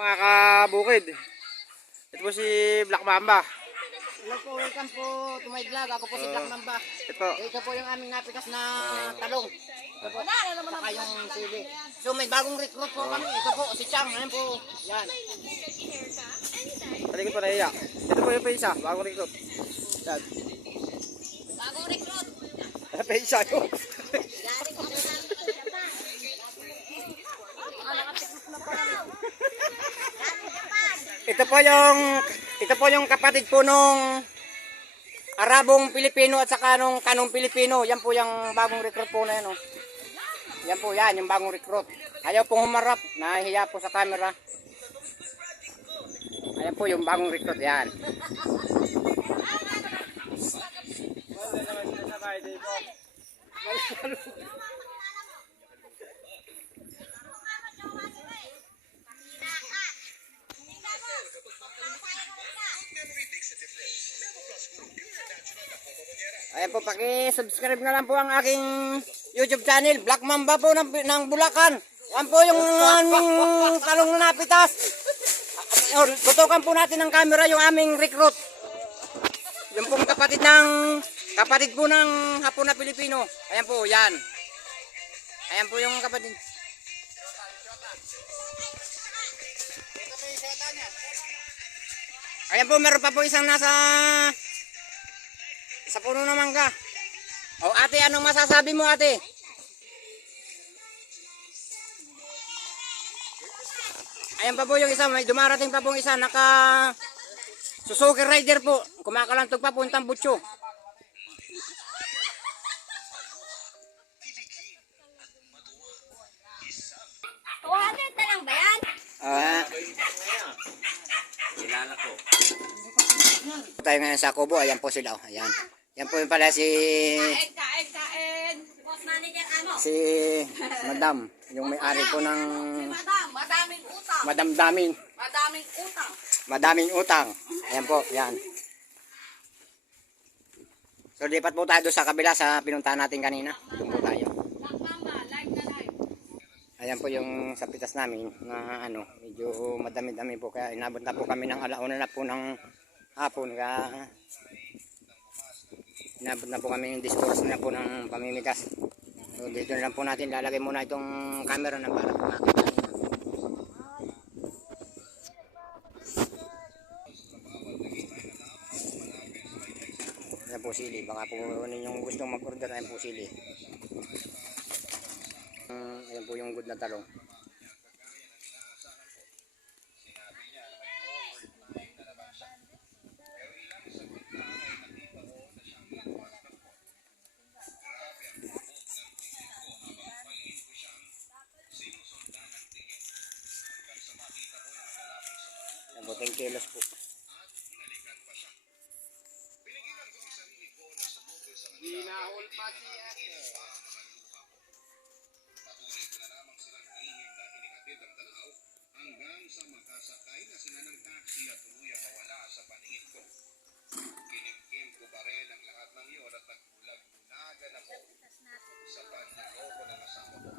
Mga kabukid. Ito po si Black Mamba. Hello po, welcome po to my vlog. Ako po si Black Mamba. Ito. Ito po yung aming napitas na talong. Ito po, saka yung sili. So may bagong recruit po kami. Ito po, si Chang. Ayan po. Yan. Talikod po na iya. Ito po yung pa-isa. Bagong recruit. Yan. Bagong recruit. Pa-isa yun. Ito po yung kapatid po nung Arabong Pilipino at saka nung Kanong Pilipino. Yan po yung bagong recruit po na yan. Oh. Yan po yan, yung bagong recruit. Ayaw pong humarap. Nahihiya po sa camera. Ayan po yung bagong recruit. Yan. Ayan po, paki-subscribe na lang po ang aking YouTube channel, Black Mamba po ng Bulacan. Ayan po yung aming talong na napitas. Tutukan po natin ng camera yung aming recruit. Yung pong kapatid po ng Hapon na Pilipino. Ayan po, yan. Ayan po yung kapatid. Ayan po, meron pa po isang nasa sa puno ng mangga. O ate, anong masasabi mo ate? Ayan pa po yung isa, may dumarating pa pong isa, naka Suzuki Rider po. Kumakalantog pa puntang Butcho. Tuwanan na lang ba yan? Kilala ko. Tayo ngayon sa Kubo, ayan po sila. Ayan. Yan po yung pala si Kain. Boss manager ano? si Madam, yung may-ari po ng Madaming utang. Madaming Madaming utang. Ayan po, yan. So lipat po tayo doon sa kabila sa pinuntahan natin kanina. Doon po tayo. Like na like. Ayan po yung sapitas namin na ano, medyo madami-dami po kaya inabot na po kami ng alauna na po ng hapon kaya inabot na po kami yung discourse na po ng pamimitas. So dito na lang po natin lalagay muna itong camera na para po makita nyo. Ayan po sili, baka po ninyong gustong mag-order, ayan po sili. Ayan po yung good na talong. Ayan po, 10 kilos po. Hinahol pa siya. hanggang sa makasakay na sila ng taxi at tuluyang mawala sa paningin ko. Kinimkim ko pa rin ang lahat ng iyon at nagbulag-bulagan ako sa panliloko ng asawa ko.